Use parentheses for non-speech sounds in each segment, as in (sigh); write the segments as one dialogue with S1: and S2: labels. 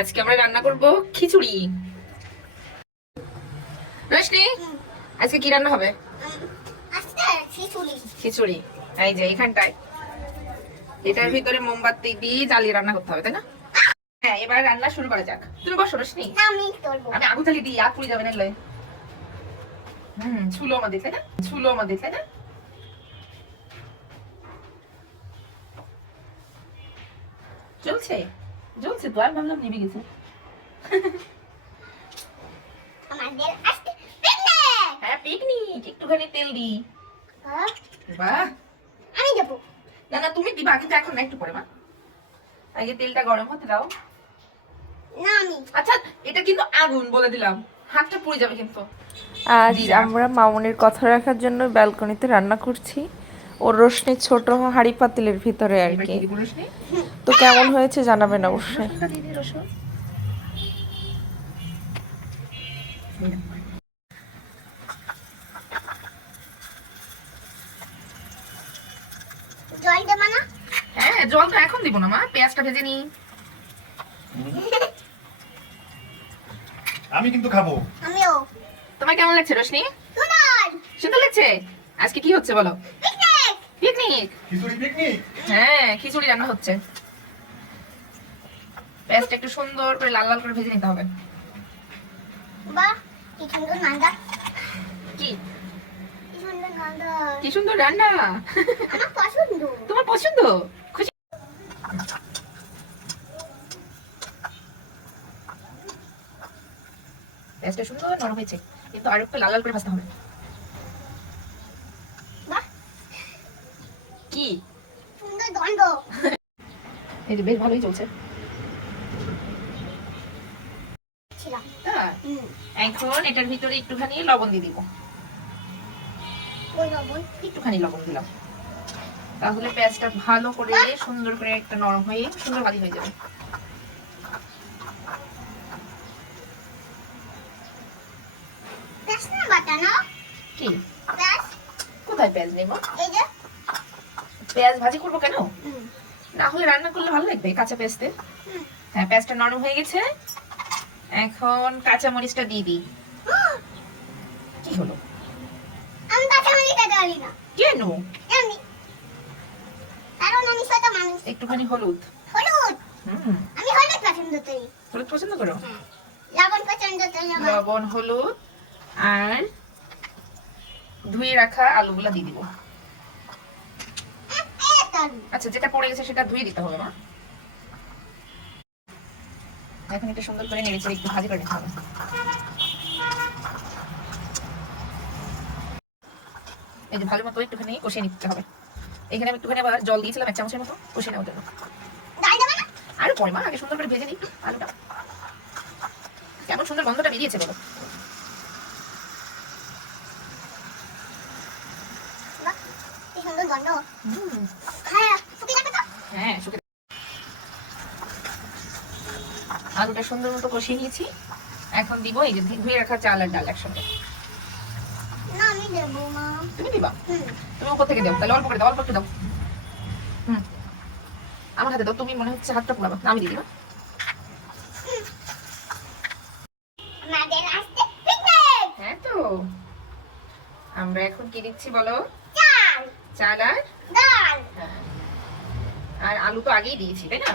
S1: আজকে আমরা রান্না করব খিচুড়ি। রোশনি, আজকে কি রান্না হবে?
S2: খিচুড়ি।
S1: এই যে এখানটায় এটার ভিতরে মোমবাতি দিয়ে জ্বালিয়ে রান্না করতে হবে, তাই না? হ্যাঁ এবার রান্না শুরু করা যাক। তুমি বসো, রোশনি।
S2: আমি
S1: আগুন দিই আগ পুড়ে যাবে না? না আমাদের, তাই না? চলছে? জ্বলছে তো আর ভাবলাম নিভে গেছে
S2: আমাদের আজকে পিকনিক
S1: হ্যাঁ পিকনিক একটুখানি তেল দিই বাহ
S2: আমি দেবো
S1: না না তুমি দিবা কিন্তু এখন না একটু পরে মা আগে তেলটা গরম হতে দাও
S2: না আমি
S1: আচ্ছা এটা কিন্তু আগুন বলে দিলাম। হাতটা পুড়ে যাবে কিন্তু।
S3: আজ। আমরা মামুনির কথা রাখার জন্য ব্যালকনিতে রান্না করছি। ওর রোশনি ছোট হাঁড়ি পাতিলের ভিতরে আর কি। তো কেমন হয়েছে জানাবেন অবশ্যই।
S2: জল দেবো না।
S1: হ্যাঁ জল তো এখন দিব না মা পেঁয়াজটা ভেজে নি
S4: আমি কিন্তু খাব।
S2: আমিও।
S1: তোমার কেমন লাগছে রোশনি?
S2: তোমার
S1: সুন্দর লাগছে? আজকে কি হচ্ছে বলো?
S2: পিকনিক
S4: খিচুড়ি পিকনিক
S1: হ্যাঁ খিচুড়ি রান্না হচ্ছে। পেঁয়াজটা একটু সুন্দর করে লাল লাল করে ভেজে নিতে হবে।
S2: বাহ কি সুন্দর নান্দা
S1: কি?
S2: কি সুন্দর নান্দা
S1: কি সুন্দর রান্না?
S2: আমার পছন্দ।
S1: তোমার পছন্দ? খুশি? পেঁয়াজটা সুন্দর নরম হয়েছে। কিন্তু আর একটু লাল লাল করে ভাজতে হবে
S2: বাহ
S1: কি
S2: সুন্দর গন্ধ
S1: এই যে বেশ ভালোই চলছে। হ্যাঁ? এখন এটার ভিতরে একটুখানি লবণ দিয়ে দিব। একটুখানি লবণ দিলাম। তাহলে পেঁয়াজটা ভালো করে সুন্দর করে একটা নরম হয়ে সুন্দর ভাজি হয়ে যাবে। কি? কোথায় পেঁয়াজ নেব? পেঁয়াজ ভাজি করব কেন? না হলে রান্না করলে ভালো লাগবে কাঁচা পেঁয়াজতে হ্যাঁ পেঁয়াজটা নরম হয়ে গেছে। এখন কাঁচা মরিচটা দিয়ে দিই। কি হলো?
S2: আমি কাঁচামরিচ খেতে পারি না।
S1: কেন?
S2: এমনি কারণ আমি ছোট মানুষ।
S1: একটুখানি হলুদ।
S2: হলুদ?
S1: হুম।
S2: আমি হলুদ পছন্দ করি।
S1: হলুদ পছন্দ করো?
S2: হ্যাঁ। লবণ পছন্দ করি
S1: লবণ হলুদ আর ধুয়ে রাখা আলুগুলা দিয়ে দিব। আচ্ছা যেটা পড়ে গেছে সেটা ধুয়ে দিতে হবে মা। এখন এটা সুন্দর করে নেড়ে চেড়ে একটু ভাজি করে নিতে হবে। এই যে ভালো মতো একটুখানি কষিয়ে নিতে হবে। এখানে আমি একটুখানি আবার জল দিয়েছিলাম এক চামচের মতো কষিয়ে নেওয়ার জন্য।
S2: ডাল দেবো না
S1: আর পরে মা আগে সুন্দর করে ভেজে নিই। আলুটা। কেমন সুন্দর গন্ধটা বেরিয়েছে বলো
S2: বাহ, কি সুন্দর গন্ধ
S1: হুম,
S2: হ্যাঁ
S1: আলুটা সুন্দর মতো কষিয়ে নিয়েছি। এখন দিব এই যে ধুয়ে রাখা চাল আর ডাল একসঙ্গে
S2: না আমি দেবো মা।
S1: তুমি দিবা?
S2: হুম।
S1: তুমি উপর থেকে দাও তাহলে অল্প করে দাও অল্প একটু দাও। হুম। আমার হাতে দাও তুমি মনে হচ্ছে হাতটা আমি দিয়ে দিবা। হ্যাঁ তো। আমরা এখন কি দিচ্ছি বলো?
S2: চাল।
S1: চাল আর। আর আলু তো আগেই দিয়েছি তাই না?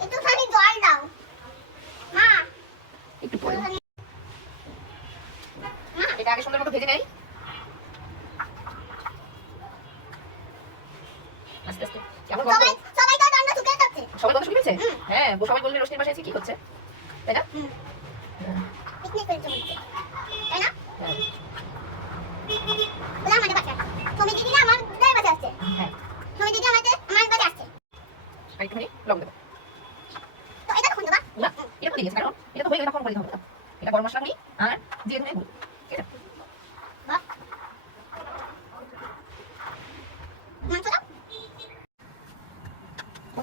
S2: একটুখানি জল দাও। মা।
S1: একটু পরে। এটা আগে সুন্দর মতো ভেজে নেই? আস্তে আস্তে। কেমন
S2: সবাই সবাই তো রান্না শুকিয়ে যাচ্ছে।
S1: সবাই কথা শুনেছে
S2: হুম।
S1: হ্যাঁ সবাই বললে রোশনির কি হচ্ছে তাই না?
S2: পিকনিক করেছে তাই না?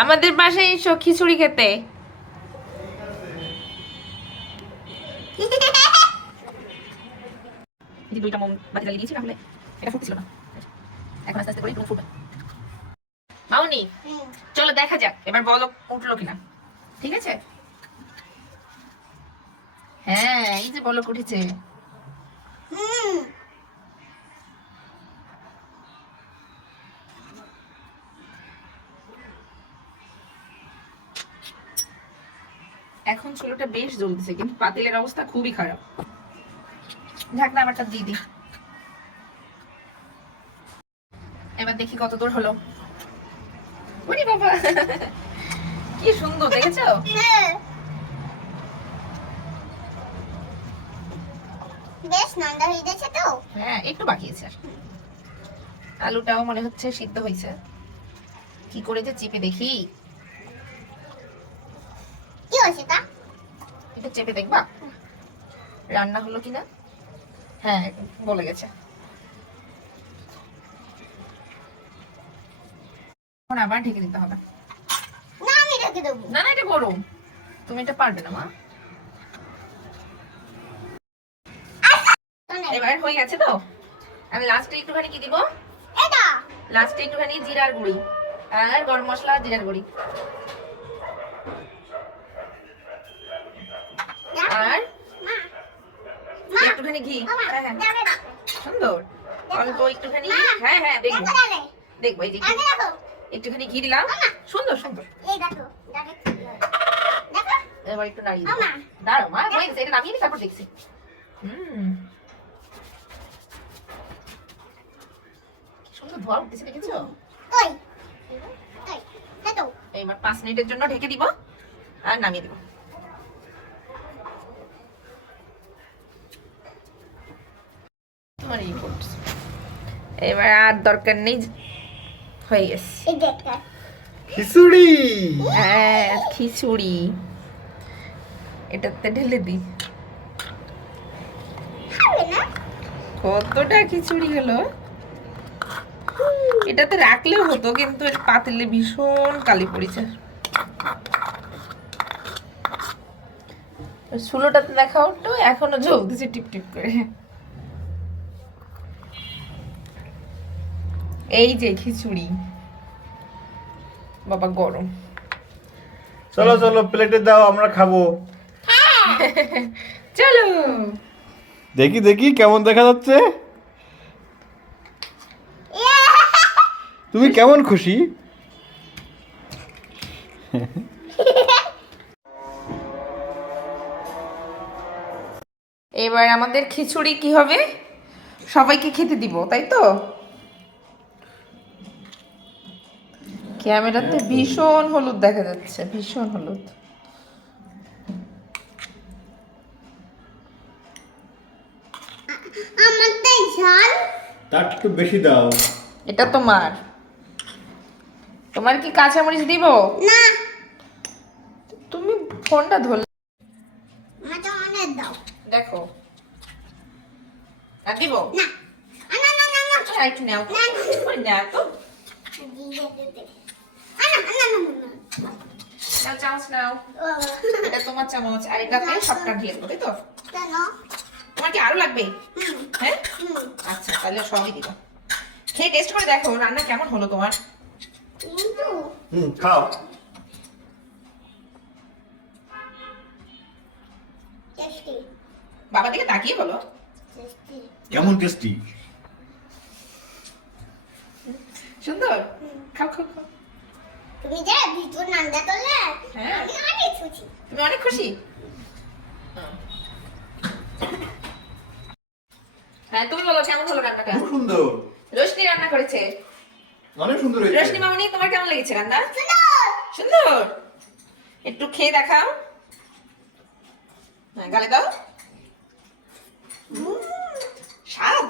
S2: আমাদের
S1: বাসায় এসো খিচুড়ি খেতে। এই যে দুইটা মোম বাতি জ্বালিয়ে দিয়েছি তাহলে এটা ফুটছিল না। এখন আস্তে আস্তে করে একটু ফুটবে। মাউনি চলো দেখা যাক এবার বলো উঠল কিনা। ঠিক আছে? হ্যাঁ এই যে বলক উঠেছে। চুলোটা বেশ জ্বলতেছে কিন্তু পাতিলের অবস্থা খুবই খারাপ। ঢাকনা আমারটা দিয়ে দিই। এবার দেখি কত দূর হলো। ওরে বাবা! কি সুন্দর দেখেছ?
S2: হ্যাঁ। বেশ নন্দা হয়ে গেছে তো।
S1: হ্যাঁ একটু বাকি আছে আলুটাও মনে হচ্ছে সিদ্ধ হয়েছে। কি করে যে চিপে দেখি।
S2: কি হয়েছে তা?
S1: চেপে দেখবা? রান্না হলো কিনা? হ্যাঁ। বলে গেছে। এখন আবার ঢেকে দিতে হবে।
S2: না আমি রেখে দেবো।
S1: না না এটা গরম। তুমি এটা পারবে না মা। এবার হয়ে গেছে তো? আমি লাস্টে একটুখানি কি দিব?
S2: এটা।
S1: লাস্টে একটুখানি জিরার গুঁড়ি আর গরম মশলা জিরার গুঁড়ি
S2: যা,
S1: আর
S2: মা মা
S1: একটুখানি ঘি। হ্যাঁ হ্যাঁ। সুন্দর। অল্প একটুখানি হ্যাঁ হ্যাঁ দেখব। দেখব এই যে একটুখানি ঘি দিলাম। সুন্দর সুন্দর। এবার একটু নাড়িয়ে দাঁড়াও মা হয়ে গেছে। এটা নামিয়ে তারপর দেখছি। হুম। সুন্দর ধোয়া উঠতেছে দেখেছ? এইবার পাঁচ মিনিটের জন্য ঢেকে দিব। আর নামিয়ে দিব। এই করছে। এবার আর দরকার নেই হয়ে গেছে।
S4: খিচুড়ি!
S1: হ্যাঁ খিচুড়ি। এটাতে ঢেলে দিই। কতটা খিচুড়ি হলো? এটাতে রাখলেও হতো কিন্তু পাতিলে ভীষণ কালি পড়েছে। চুলোটাতে দেখা উঠল এখনও জ্বলতেছে টিপ টিপ করে। এই যে খিচুড়ি। বাবা গরম।
S4: চলো চলো প্লেটে দাও আমরা খাব। (laughs)
S1: চলো।
S4: দেখি দেখি কেমন দেখা যাচ্ছে? (laughs) তুমি কেমন খুশি?
S1: এবার আমাদের খিচুড়ি কি হবে? সবাইকে খেতে দিব তাই তো? ক্যামেরাতে ভীষণ হলুদ দেখা যাচ্ছে ভীষণ হলুদ।
S2: আমার তাই ঝাল।
S4: তার একটু বেশি দাও।
S1: এটা তোমার। তোমার কি কাঁচামরিচ দিব?
S2: না।
S1: তুমি ফোনটা ধরলে।
S2: অনেক দাও।
S1: দেখো। আর দিব?
S2: না। না না না না।
S1: একটু নাও।
S2: না, না।
S1: তো। চামচ নাও। এটা তোমার চামচ আর এটাতে সবটা ঢেলে দেবো তাই তো?
S2: কেন?
S1: তোমার কি আরও লাগবে? হ্যাঁ? আচ্ছা তাহলে সবই দিব। খেয়ে টেস্ট করে দেখো রান্না কেমন হলো তোমার?
S4: হুম খাও।
S1: বাবা দিকে তাকিয়ে বলো।
S4: কেমন টেস্টি
S1: সুন্দর? খাও খাও খাও।
S2: তুমি যে ভিতর নান্দা তোলে
S1: হ্যাঁ।
S2: আমি অনেক খুশি।
S1: তুমি অনেক খুশি? হ্যাঁ তুমি বলো কেমন হলো রান্নাটা?
S4: খুব সুন্দর।
S1: রোশনি রান্না করেছে?
S4: অনেক সুন্দর হয়েছে।
S1: রোশনি মামনি তোমার কেমন লেগেছে রান্না?
S2: সুন্দর।
S1: সুন্দর? একটু খেয়ে দেখাও। হ্যাঁ গালে দাও। স্বাদ।